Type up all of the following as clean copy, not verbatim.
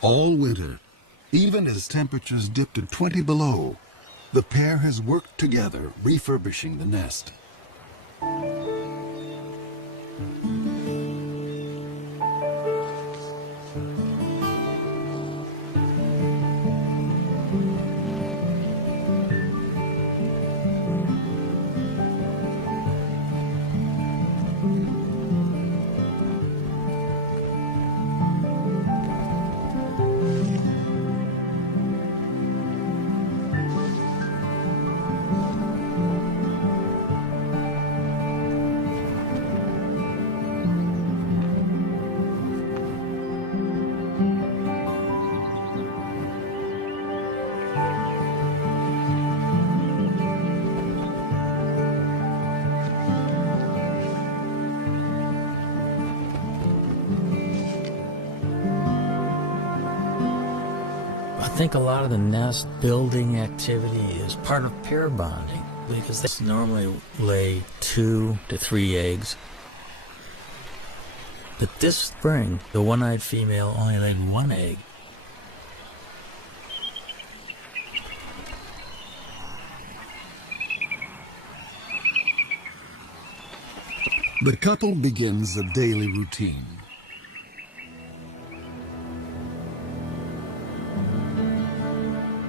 All winter, even as temperatures dipped to 20 below, the pair has worked together refurbishing the nest. I think a lot of the nest building activity is part of pair bonding because they normally lay 2 to 3 eggs. But this spring, the one-eyed female only laid 1 egg. The couple begins a daily routine.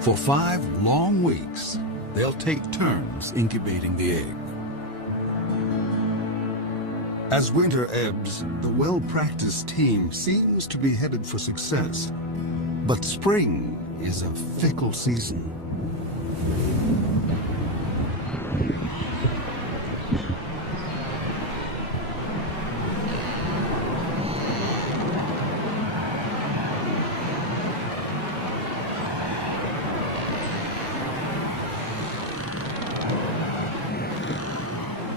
For 5 long weeks, they'll take turns incubating the egg. As winter ebbs, the well-practiced team seems to be headed for success. But spring is a fickle season.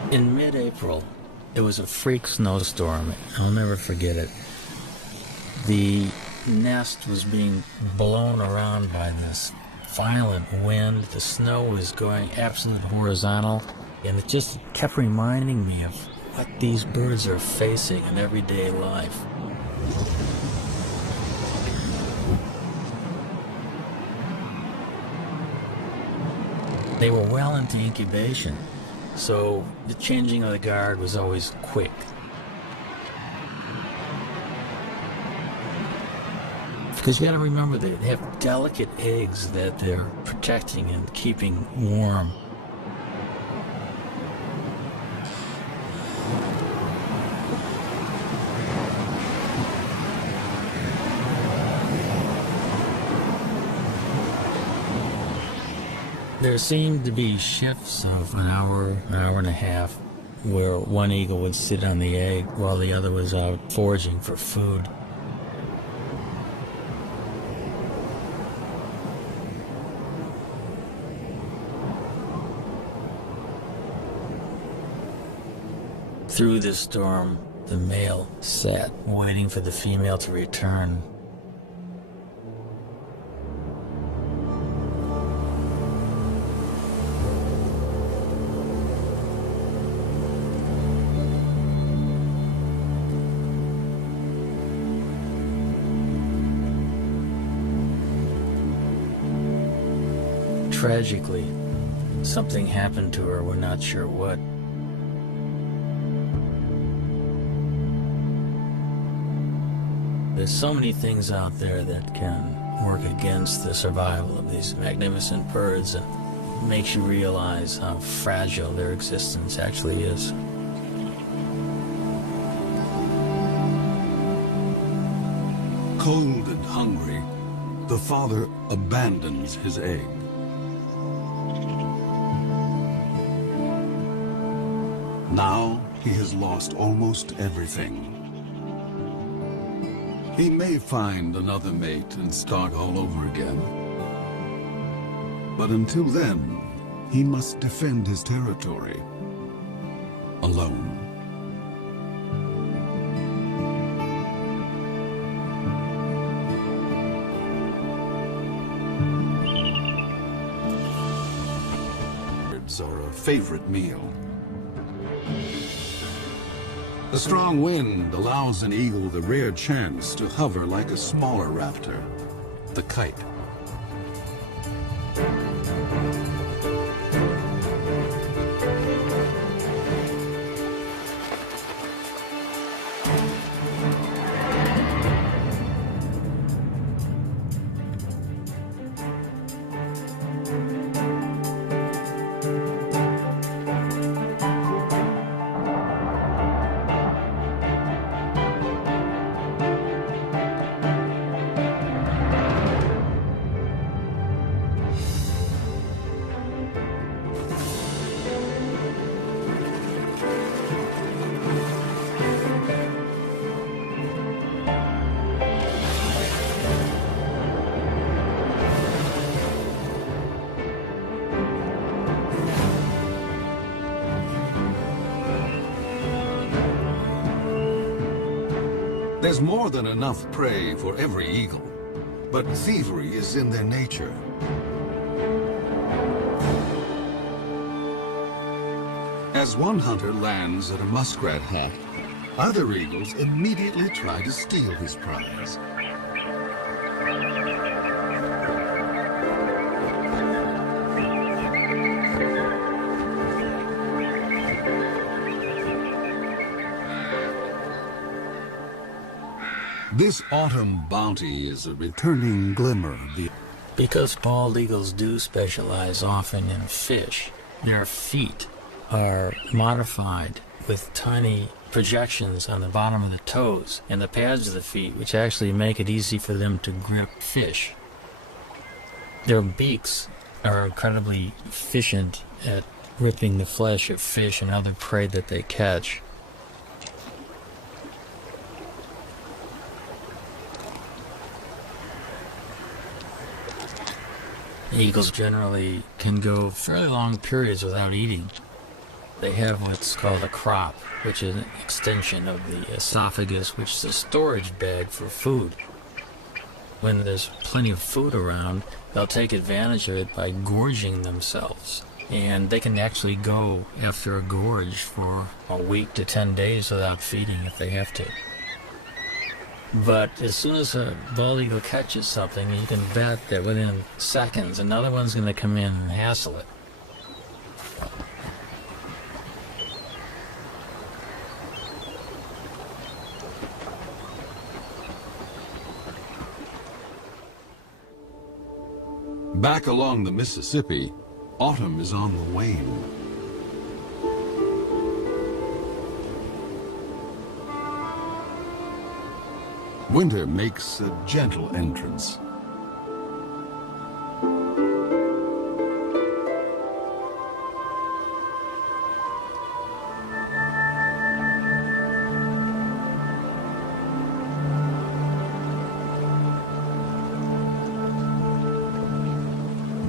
In mid-April, it was a freak snowstorm. I'll never forget it. The nest was being blown around by this violent wind. The snow was going absolutely horizontal, and it just kept reminding me of what these birds are facing in everyday life. They were well into incubation, so the changing of the guard was always quick. Because you got to remember, they have delicate eggs that they're protecting and keeping warm. There seemed to be shifts of an hour and a half, where one eagle would sit on the egg while the other was out foraging for food. Through the storm, the male sat waiting for the female to return. Tragically, something happened to her, we're not sure what. There's so many things out there that can work against the survival of these magnificent birds, and makes you realize how fragile their existence actually is. Cold and hungry, the father abandons his egg. Now he has lost almost everything. He may find another mate and start all over again. But until then, he must defend his territory alone. Birds are a favorite meal. A strong wind allows an eagle the rare chance to hover like a smaller raptor, the kite. There's more than enough prey for every eagle, but thievery is in their nature. As one hunter lands at a muskrat hat, other eagles immediately try to steal his prize. This autumn bounty is a returning glimmer of the... Because bald eagles do specialize often in fish, their feet are modified with tiny projections on the bottom of the toes and the pads of the feet, which actually make it easy for them to grip fish. Their beaks are incredibly efficient at ripping the flesh of fish and other prey that they catch. Eagles generally can go fairly long periods without eating. They have what's called a crop, which is an extension of the esophagus, which is a storage bag for food. When there's plenty of food around, they'll take advantage of it by gorging themselves. And they can actually go after a gorge for a week to 10 days without feeding if they have to. But as soon as a bald eagle catches something, you can bet that within seconds another one's going to come in and hassle it. Back along the Mississippi, autumn is on the wane. Winter makes a gentle entrance.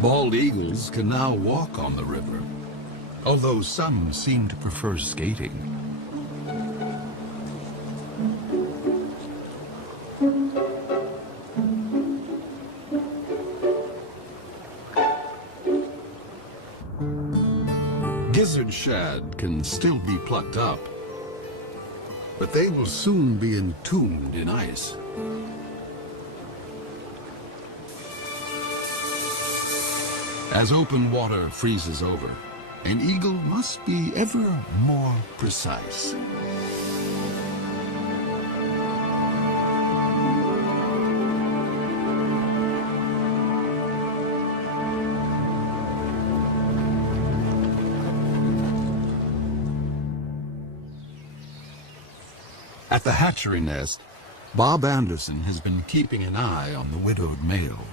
Bald eagles can now walk on the river, although some seem to prefer skating. Gizzard shad can still be plucked up, but they will soon be entombed in ice. As open water freezes over, an eagle must be ever more precise. At the hatchery nest, Bob Anderson has been keeping an eye on the widowed male.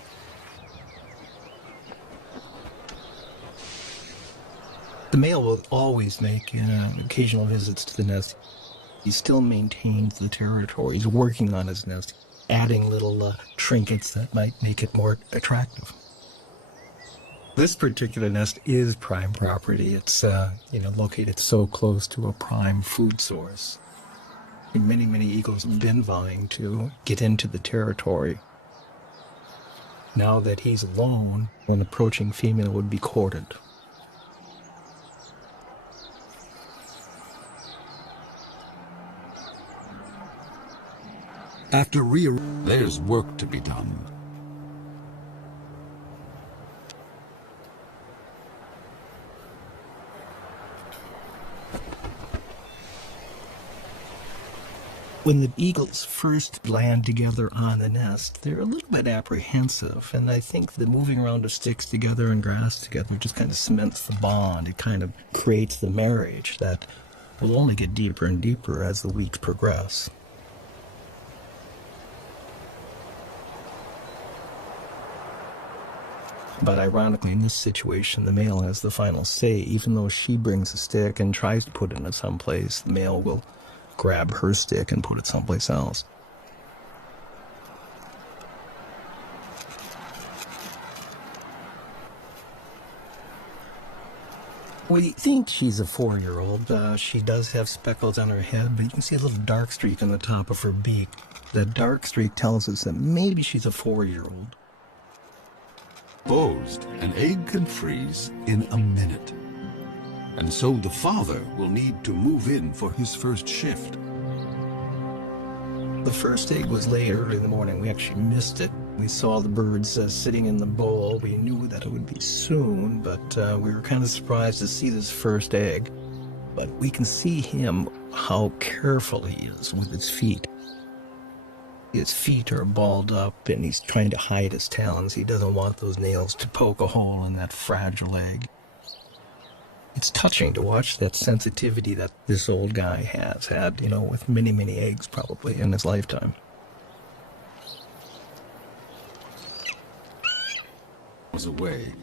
The male will always make occasional visits to the nest. He still maintains the territory. He's working on his nest, adding little trinkets that might make it more attractive. This particular nest is prime property. It's located so close to a prime food source. Many, many eagles have been vying to get into the territory. Now that he's alone, an approaching female would be courted. After there's work to be done. When the eagles first land together on the nest, they're a little bit apprehensive, and I think the moving around of sticks together and grass together just kind of cements the bond. It kind of creates the marriage that will only get deeper and deeper as the weeks progress. But ironically, in this situation, the male has the final say. Even though she brings a stick and tries to put it in someplace, the male will grab her stick and put it someplace else. We think she's a 4-year-old. She does have speckles on her head, but you can see a little dark streak on the top of her beak. That dark streak tells us that maybe she's a 4-year-old. Exposed, an egg can freeze in a minute. And so the father will need to move in for his first shift. The first egg was laid early in the morning. We actually missed it. We saw the birds sitting in the bowl. We knew that it would be soon, but we were kind of surprised to see this first egg. But we can see him, how careful he is with his feet. His feet are balled up, and he's trying to hide his talons. He doesn't want those nails to poke a hole in that fragile egg. It's touching to watch that sensitivity that this old guy has had, you know, with many, many eggs probably in his lifetime. Was away.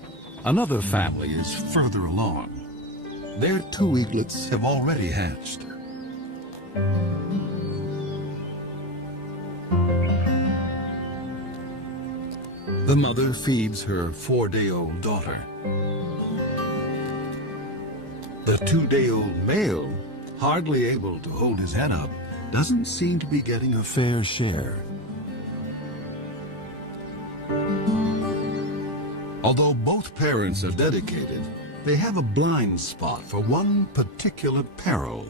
Another family is further along. Their 2 eaglets have already hatched. The mother feeds her 4-day-old daughter. The 2-day-old male, hardly able to hold his head up, doesn't seem to be getting a fair share. Although both parents are dedicated, they have a blind spot for one particular peril,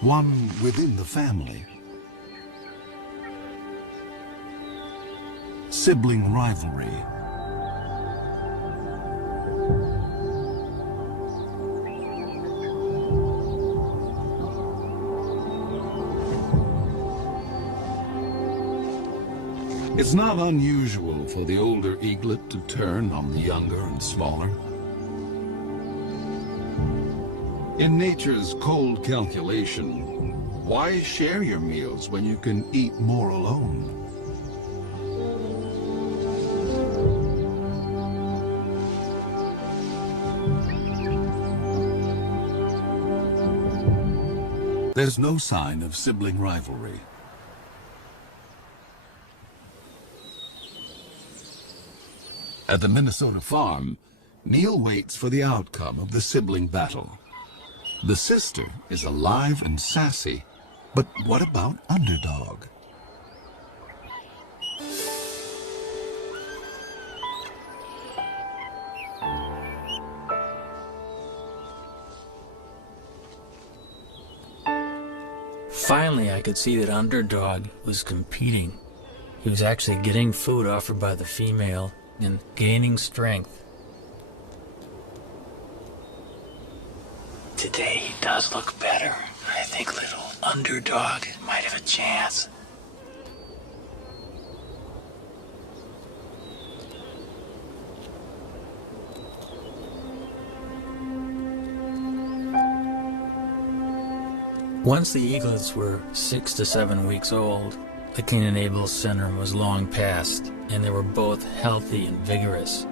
one within the family. Sibling rivalry. It's not unusual for the older eaglet to turn on the younger and smaller. In nature's cold calculation, why share your meals when you can eat more alone? There's no sign of sibling rivalry. At the Minnesota farm, Neil waits for the outcome of the sibling battle. The sister is alive and sassy, but what about Underdog? Finally, I could see that Underdog was competing. He was actually getting food offered by the female and gaining strength. Today he does look better. I think little Underdog might have a chance. Once the eaglets were 6 to 7 weeks old, the Canaan syndrome was long past, and they were both healthy and vigorous.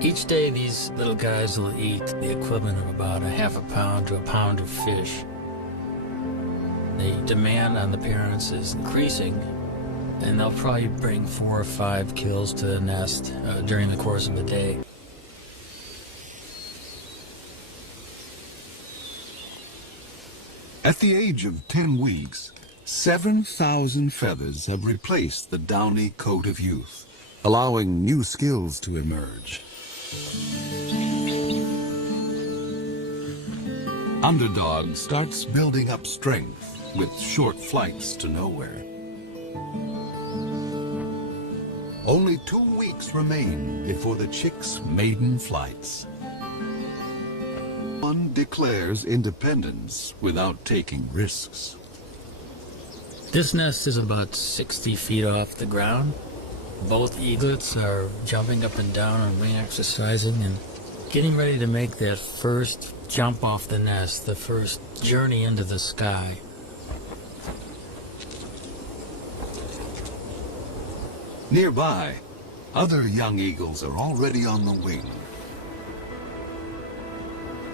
Each day these little guys will eat the equivalent of about a half a pound to a pound of fish. The demand on the parents is increasing, and they'll probably bring 4 or 5 kills to the nest during the course of the day. At the age of 10 weeks, 7,000 feathers have replaced the downy coat of youth, allowing new skills to emerge. Underdog starts building up strength with short flights to nowhere. Only 2 weeks remain before the chick's maiden flights. One declares independence without taking risks. This nest is about 60 feet off the ground. Both eaglets are jumping up and down and wing exercising and getting ready to make that first jump off the nest, the first journey into the sky. Nearby, other young eagles are already on the wing.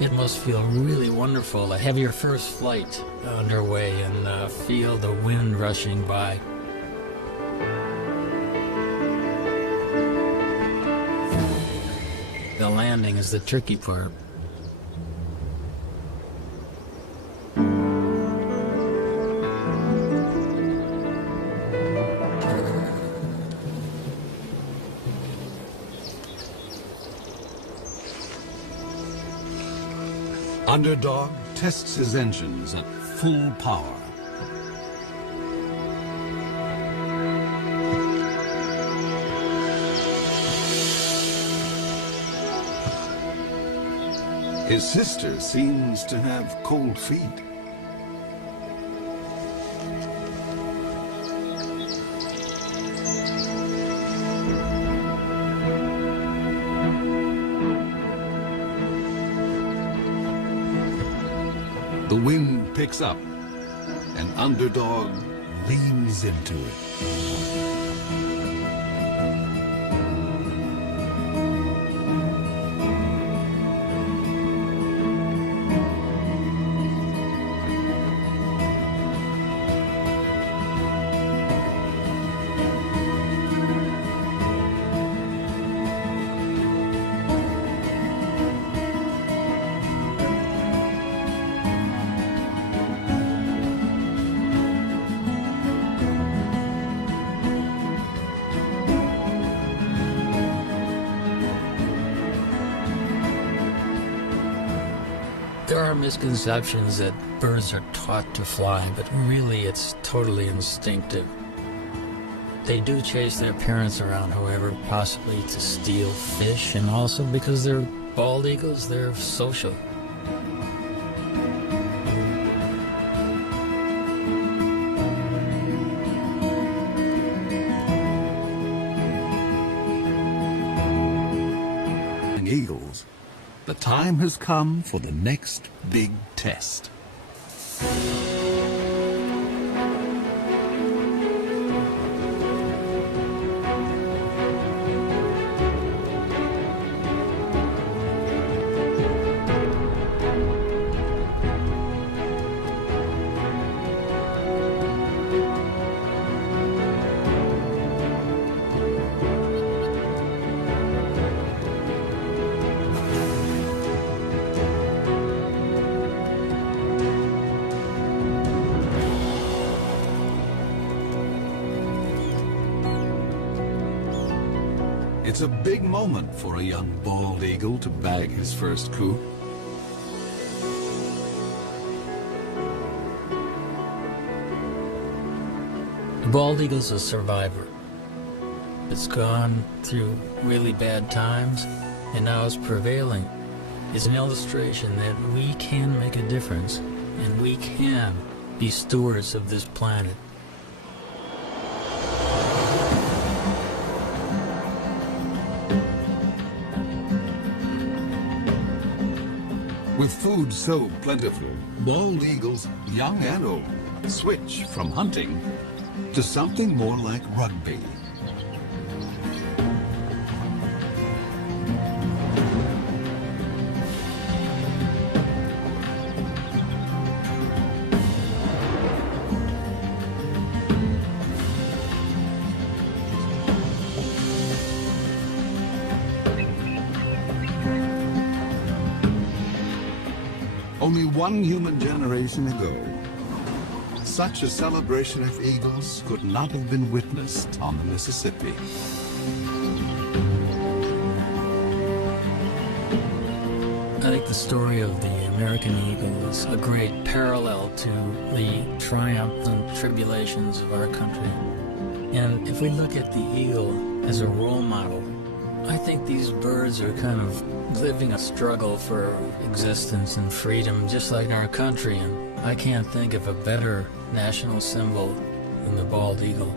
It must feel really wonderful to have your first flight underway and feel the wind rushing by. The landing is the tricky part. Underdog tests his engines at full power. His sister seems to have cold feet. The wind picks up, and Underdog leans into it. There are misconceptions that birds are taught to fly, but really it's totally instinctive. They do chase their parents around, however, possibly to steal fish, and also because they're bald eagles, they're social. Eagles, the time has come for the next big test. It's a big moment for a young bald eagle to bag his first coup. The bald eagle's a survivor. It's gone through really bad times, and now it's prevailing. It's an illustration that we can make a difference, and we can be stewards of this planet. With food so plentiful, bald eagles, young and old, switch from hunting to something more like rugby. Only one human generation ago, such a celebration of eagles could not have been witnessed on the Mississippi. I think the story of the American eagle is a great parallel to the triumphs and tribulations of our country. And if we look at the eagle as a role model, I think these birds are kind of living a struggle for existence and freedom, just like our country. And I can't think of a better national symbol than the bald eagle.